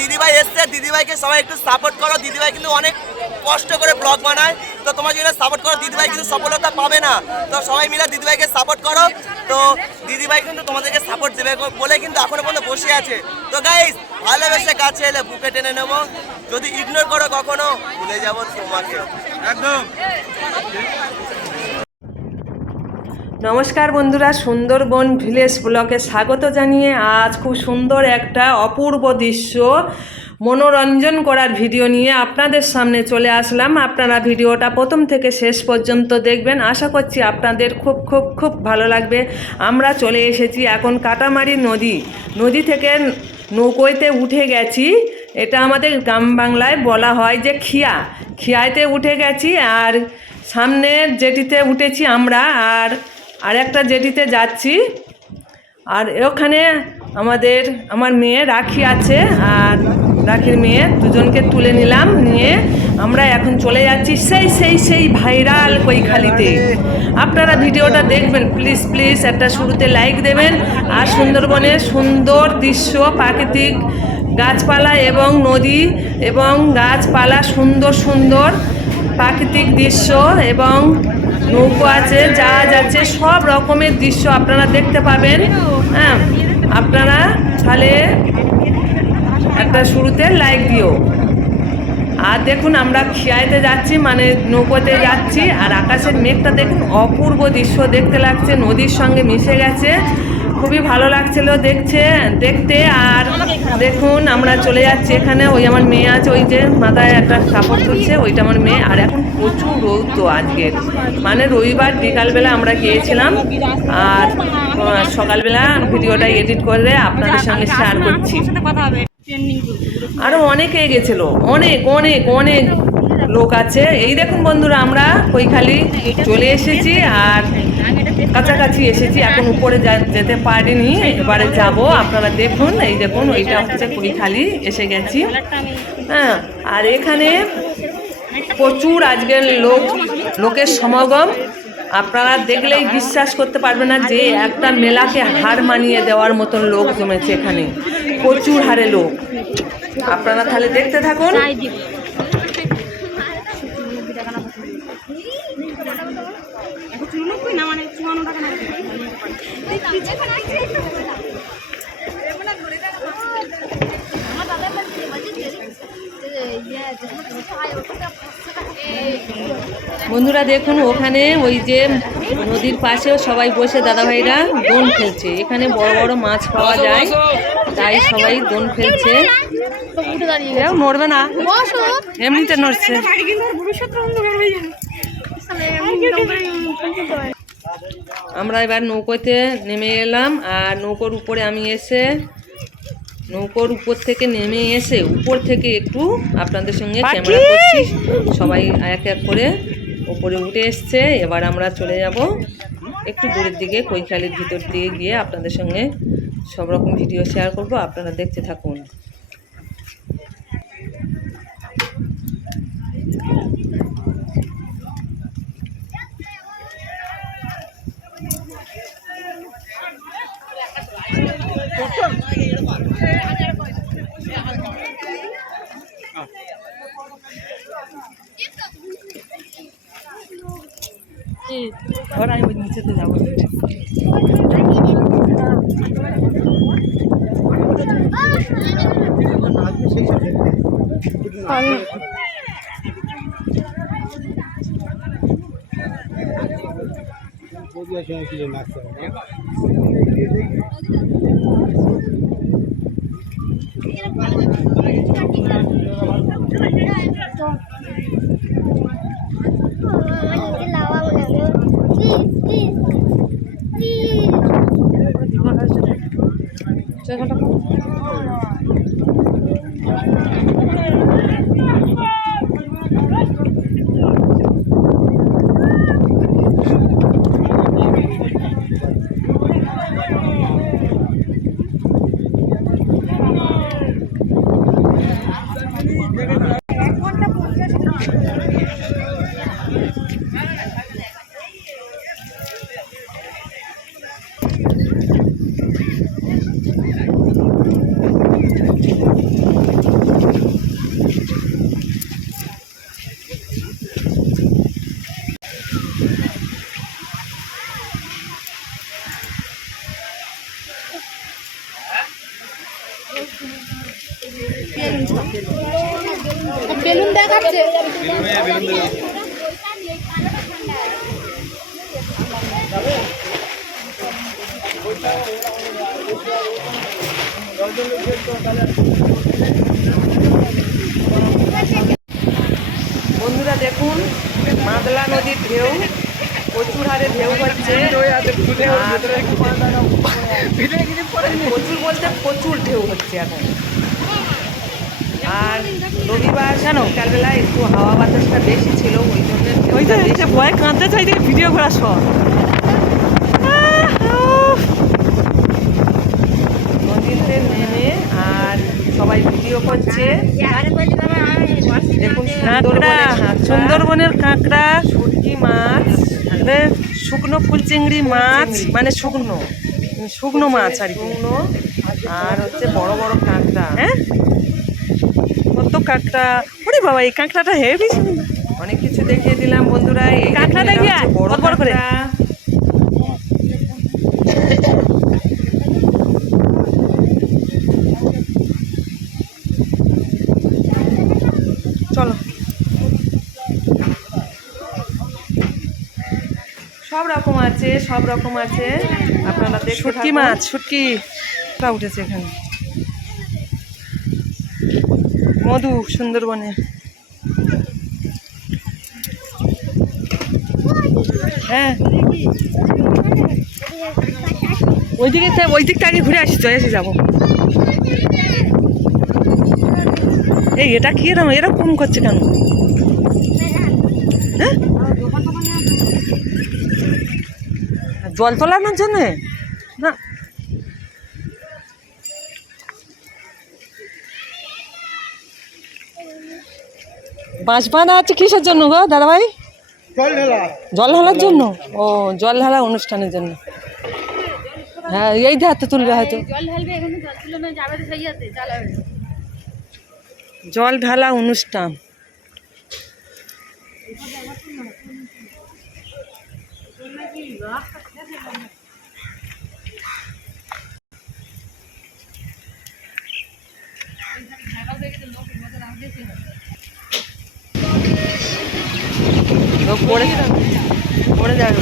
দিদিভাই এসছে, দিদিভাইকে সবাই একটু সাপোর্ট করো। দিদিভাই কিন্তু অনেক কষ্ট করে ব্লগ বানায়। তো তোমার যদি সাপোর্ট করো, দিদিভাই কিন্তু সফলতা পাবে না। তো সবাই মিলে দিদিভাইকে সাপোর্ট করো। তো দিদিভাই কিন্তু তোমাদেরকে সাপোর্ট দেবে বলে কিন্তু এখনও পর্যন্ত বসে আছে। তো গাইস ভালোবেসে কাছে এলে বুকে টেনে নেব। যদি ইগনোর করো কখনো, ভুলে যাব তোমাকে। একদম। নমস্কার বন্ধুরা, সুন্দরবন ভিলেজ ব্লকে স্বাগত জানিয়ে আজ খুব সুন্দর একটা অপূর্ব দৃশ্য, মনোরঞ্জন করার ভিডিও নিয়ে আপনাদের সামনে চলে আসলাম। আপনারা ভিডিওটা প্রথম থেকে শেষ পর্যন্ত দেখবেন। আশা করছি আপনাদের খুব খুব খুব ভালো লাগবে। আমরা চলে এসেছি এখন কাটামারি নদী। নদী থেকে নৌকোতে উঠে গেছি। এটা আমাদের গ্রাম বাংলায় বলা হয় যে খিয়া। খিয়াইতে উঠে গেছি আর সামনের যেটিতে উঠেছি আমরা আর আর একটা জেটিতে যাচ্ছি। আর ওখানে আমাদের, আমার মেয়ে রাখি আছে, আর রাখির মেয়ে দুজনকে তুলে নিলাম, নিয়ে আমরা এখন চলে যাচ্ছি সেই সেই সেই ভাইরাল কৈখালিতে। আপনারা ভিডিওটা দেখবেন প্লিজ প্লিজ একটা শুরুতে লাইক দেবেন। আর সুন্দরবনের সুন্দর দৃশ্য, প্রাকৃতিক গাছপালা এবং নদী এবং গাছপালা, সুন্দর সুন্দর প্রাকৃতিক দৃশ্য এবং নৌকো আছে, জাহাজ আছে, সব রকমের দৃশ্য আপনারা দেখতে পাবেন। হ্যাঁ আপনারা তাহলে একটা শুরুতে লাইক দিও। আর দেখুন, আমরা খিয়াইতে যাচ্ছি মানে নৌকোতে যাচ্ছি, আর আকাশের মেঘটা দেখুন, অপূর্ব দৃশ্য দেখতে লাগছে, নদীর সঙ্গে মিশে গেছে। খুবই ভালো লাগছিল দেখছে, দেখতে আর দেখুন আমরা চলে যাচ্ছি এখানে, ওই আমার মেয়ে আছে, ওই যে মাথায় একটা কাপড় তুলছে ওইটা আমার মেয়ে। আর এখন প্রচুর রোদ তো আজকের মানে রবিবার বিকালবেলা আমরা গিয়েছিলাম, আর সকালবেলা ভিডিওটা এডিট করে আপনাদের সঙ্গে শেয়ার করছি। আরও অনেকে গেছিল, অনেক অনেক অনেক। লোক আছে। এই দেখুন বন্ধুরা আমরা কৈখালি চলে এসেছি আর কাছাকাছি এসেছি এখন উপরে যেতে পারিনি এবারে যাব। আপনারা দেখুন এই দেখুন ওইটা হচ্ছে কৈখালি এসে গেছি। হ্যাঁ আর এখানে প্রচুর আজকের লোক লোকের সমাগম। আপনারা দেখলেই বিশ্বাস করতে পারবেন না যে একটা মেলাকে হার মানিয়ে দেওয়ার মতন লোক জমেছে এখানে। প্রচুর হারে লোক। আপনারা তাহলে দেখতে থাকুন। বন্ধুরা দেখুন ওখানে ওই যে নদীর পাশেও সবাই বসে দাদাভাইরা দোন ফেলছে এখানে বড় বড় মাছ পাওয়া যায় তাই সবাই দোন ফেলছে নড়বে না। এমনিতে নড়ছে। আমরা এবার নৌকোতে নেমে এলাম আর নৌকোর উপরে আমি এসে নৌকোর উপর থেকে নেমে এসে উপর থেকে একটু আপনাদের সঙ্গে ক্যামেরা করছি। সবাই এক এক করে উপরে উঠে এসছে। এবার আমরা চলে যাব একটু দূরের দিকে কৈখালির ভিতর দিয়ে গিয়ে আপনাদের সঙ্গে সব রকম ভিডিও শেয়ার করব। আপনারা দেখতে থাকুন। জায়গাটা দেখাচ্ছে বন্ধুরা দেখুন মাদলা নদীর ঢেউ প্রচুর হারে ঢেউ হচ্ছে। প্রচুর বলতে প্রচুর ঢেউ হচ্ছে এখন। আর রবিবার কেন বিকালবেলা একটু হাওয়া বাতাসটা বেশি ছিল ওই জন্য ওই যে ভয় কাঁদতে চাই ভিডিও করার সব। নদীতে নেমে আর সবাই ভিডিও করছে। দেখুন সুন্দরবনের কাঁকড়া শুটকি মাছ শুকনো ফুল চিংড়ি মাছ মানে শুকনো শুকনো মাছ আর কি। শুকনো আর হচ্ছে বড় বড় কাঁকড়া। হ্যাঁ? কাঁকড়া। ওরে বাবা এই কাঁকড়াটা হেভি অনেক কিছু দেখিয়ে দিলাম বন্ধুরা এই কাঁকড়া দেখিয়ে বড় বড় করে। চলো। সব রকম আছে সব রকম আছে। আপনারা শুটকি মাছ শুটকি। উঠেছে এখানে। মধু সুন্দরবনে। হ্যাঁ। ওইদিকে তা- ওই দিকটা আগে ঘুরে আসি, চলে যাব। এই, এটা কি এরকম এরকম করছে কেন? হ্যাঁ? জল তোলানোর জন্য? বাঁশ বাঁধা আছে কিসের জন্য গো, দাদাভাই? জল ঢালার জন্য? ও জল ঢালা অনুষ্ঠানের জন্য। হ্যাঁ এই হাতে তুলবে হয়তো। জল ঢালা অনুষ্ঠান। লোক পড়ে পড়ে যাবে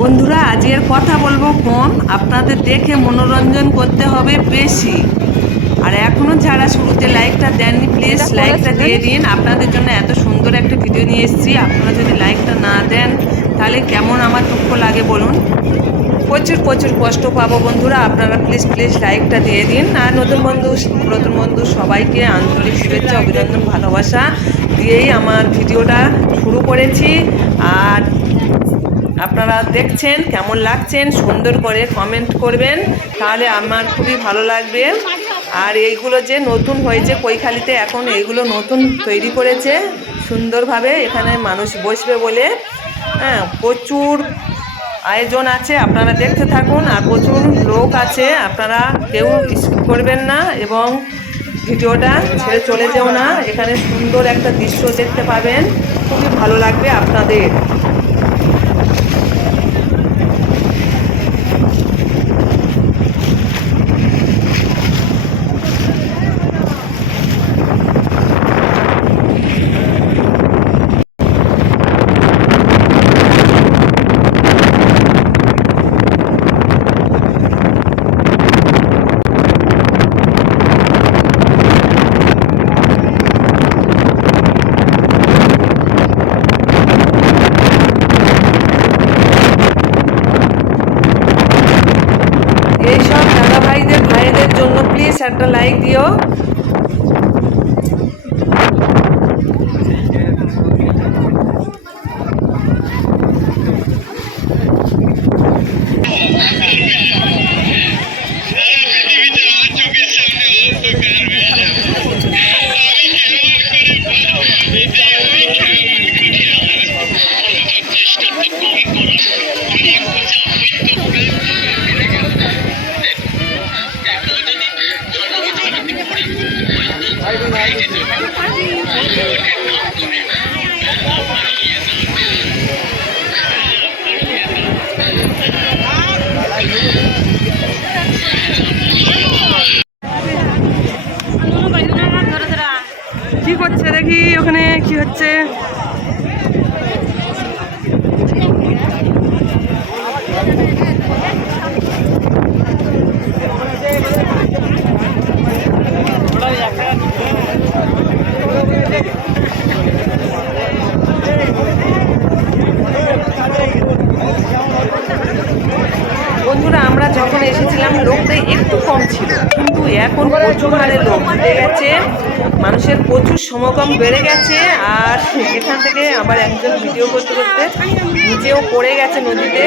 বন্ধুরা আজকের কথা বলব কম আপনাদের দেখে মনোরঞ্জন করতে হবে বেশি। আর এখনও যারা শুরুতে লাইকটা দেননি প্লিজ লাইকটা দিয়ে দিন। আপনাদের জন্য এত সুন্দর একটা ভিডিও নিয়ে এসেছি। আপনারা যদি লাইকটা না দেন তাহলে কেমন আমার দুঃখ লাগে বলুন? প্রচুর প্রচুর কষ্ট পাবো বন্ধুরা। আপনারা প্লিজ প্লিজ লাইকটা দিয়ে দিন। আর নতুন বন্ধু নতুন বন্ধু সবাইকে আন্তরিক শুভেচ্ছা অভিনন্দন ভালোবাসা দিয়েই আমার ভিডিওটা শুরু করেছি। আর আপনারা দেখছেন, কেমন লাগছেন, সুন্দর করে কমেন্ট করবেন, তাহলে আমার খুবই ভালো লাগবে। আর এইগুলো যে নতুন হয়েছে কৈখালিতে, এখন এইগুলো নতুন তৈরি করেছে, সুন্দরভাবে এখানে মানুষ বসবে বলে। হ্যাঁ প্রচুর আয়োজন আছে, আপনারা দেখতে থাকুন, আর প্রচুর লোক আছে, আপনারা কেউ স্কিপ করবেন না, এবং ভিডিওটা ছেড়ে চলে যেও না। এখানে সুন্দর একটা দৃশ্য দেখতে পাবেন, খুবই ভালো লাগবে আপনাদের। একটা লাইক দিও। সমাগম বেড়ে গেছে আর এখান থেকে আবার একজন ভিডিও করতে করতে নিচেও পড়ে গেছে নদীতে।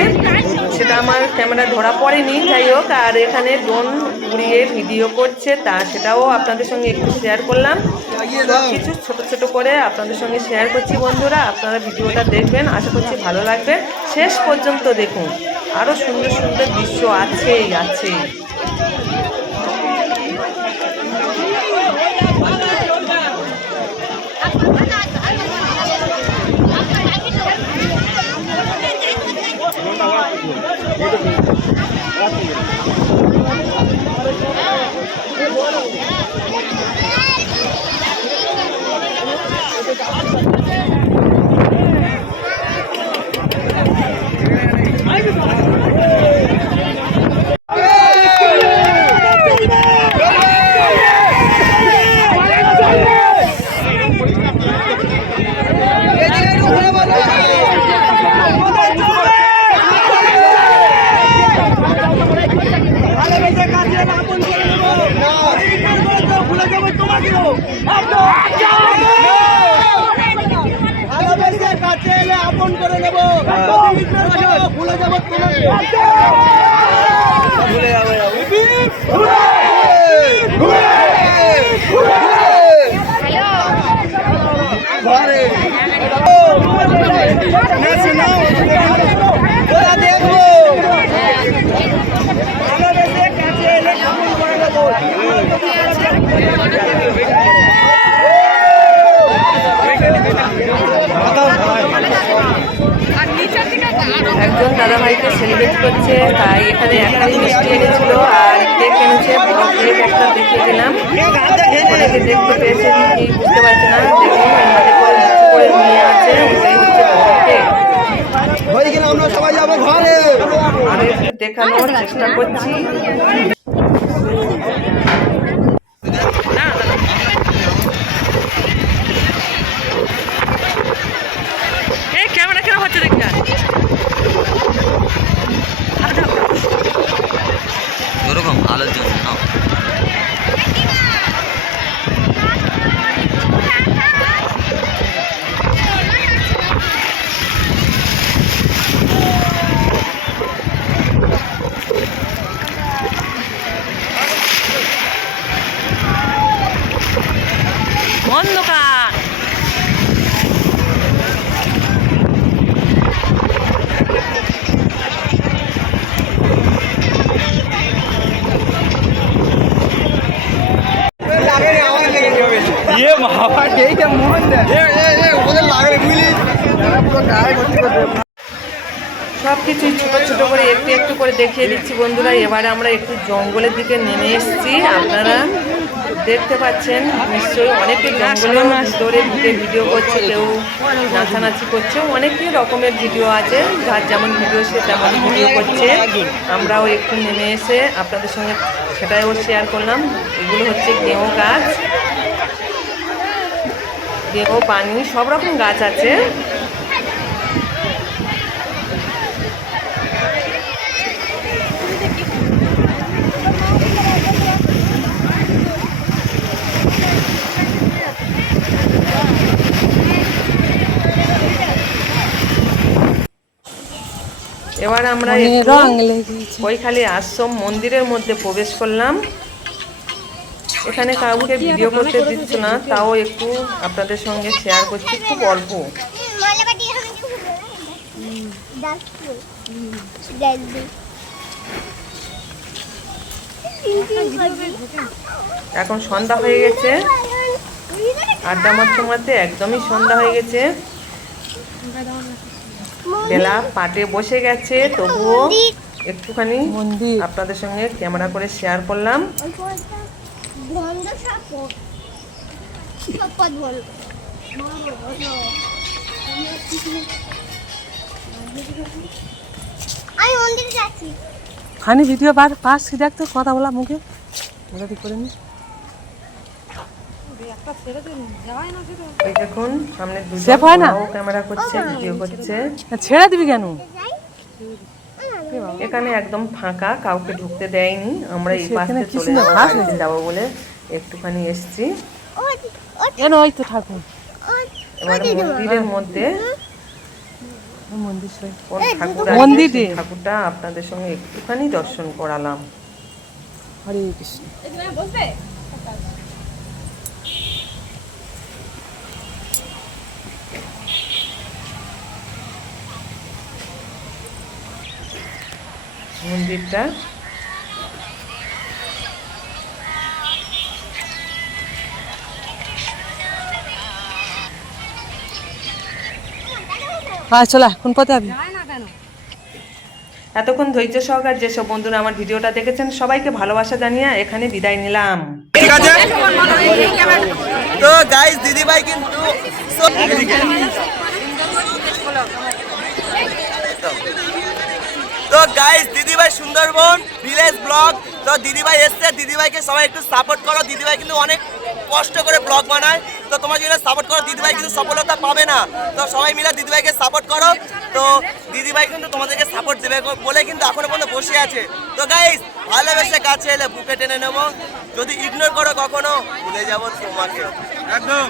সেটা আমার ক্যামেরা ধরা পড়েনি, যাই হোক, আর এখানে ড্রোন উড়িয়ে ভিডিও করছে তা সেটাও আপনাদের সঙ্গে একটু শেয়ার করলাম। কিছু ছোট ছোট করে আপনাদের সঙ্গে শেয়ার করছি বন্ধুরা, আপনারা ভিডিওটা দেখবেন, আশা করছি ভালো লাগবে। শেষ পর্যন্ত দেখুন আরও সুন্দর সুন্দর দৃশ্য আছেই আছেই। ভালোবেসে আপন করে নেব। ভুলে যাব ভুলে যাব। দেখব একজন দাদাভাইকে সেলিব্রেট করছে তাই এখানে একাই মিষ্টি এনেছিল আর কেক এনেছে বড় কেক একটা দেখিয়ে দিলাম। অনেকে দেখতে পেয়েছে কি বুঝতে পারছে না। দেখুন এর করে করে নিয়ে আছে ওটাই হচ্ছে বড় কেক গেলে আমরা সবাই যাব ঘরে। আমি একটু দেখানোর চেষ্টা করছি। আবার এইটা মোহন ওদের লাগে সব কিছু ছোট ছোট করে একটু একটু করে দেখিয়ে দিচ্ছি বন্ধুরা। এবারে আমরা একটু জঙ্গলের দিকে নেমে এসেছি। আপনারা দেখতে পাচ্ছেন, নিশ্চয়ই অনেকে জঙ্গলের ভিতরে ঢুকে ভিডিও করছে, কেউ নাচানাচি করছে অনেকই রকমের ভিডিও আছে, যার যেমন ভিডিও সে তেমন ভিডিও করছে। আমরাও একটু নেমে এসে আপনাদের সঙ্গে সেটাও শেয়ার করলাম। এগুলো হচ্ছে গেঁয়ো গাছ। গেঁও পানি সব রকম গাছ আছে। এবার আমরা একটু কৈখালী আশ্রম মন্দিরের মধ্যে প্রবেশ করলাম। এখানে কাউকে ভিডিও করতে দিচ্ছ না তাও একটু আপনাদের সঙ্গে শেয়ার করছি খুব অল্প এখন সন্ধ্যা হয়ে গেছে। আড্ডা মারতে মারতে একদমই সন্ধ্যা হয়ে গেছে। বেলা পাটে বসে গেছে তবুও একটুখানি আপনাদের সঙ্গে ক্যামেরা করে শেয়ার করলাম। সাপোর্ট বলব আমি মন্দিরে যাচ্ছি। ফানি ভিডিও বার পাস কি দেখতো? কথা বলা মুখে। ওটা ঠিক করে নি। সামনে দুজন হয় না? ও ক্যামেরা করছে ভিডিও করছে। ছেড়ে দিবি। কেন? এখানে একদম ফাঁকা কাউকে ঢুকতে দেয়নি। আমরা এই পাশে চলে যাব বলে একটুখানি এসছি। ও ও কেন ওই তো ঠাকুর। এবার মন্দিরের মধ্যে ঠাকুরটা আপনাদের সঙ্গে একটুখানি দর্শন করালাম। হরে কৃষ্ণ। মন্দিরটা। হ্যাঁ চলা কোন পথে যাবি এতক্ষণ ধৈর্য সহকার যেসব বন্ধুরা আমার ভিডিওটা দেখেছেন সবাইকে ভালোবাসা জানিয়ে এখানে বিদায় নিলাম। ঠিক আছে? তো গাইস দিদিভাই কিন্তু তো গাইস দিদিভাই সুন্দরবন ভিলেজ ব্লগ তো দিদিভাই এসছে, দিদিভাইকে সবাই একটু সাপোর্ট করো। দিদিভাই কিন্তু অনেক কষ্ট করে ব্লগ বানায়। তো তোমার যদি সাপোর্ট করো, দিদিভাই কিন্তু সফলতা পাবে না। তো সবাই মিলে দিদিভাইকে সাপোর্ট করো। তো দিদিভাই কিন্তু তোমাদেরকে সাপোর্ট দেবে বলে কিন্তু এখনও পর্যন্ত বসে আছে। তো গাইস ভালোবেসে কাছে এলে বুকে টেনে নেব। যদি ইগনোর করো কখনো, ভুলে যাব তোমাকে। একদম।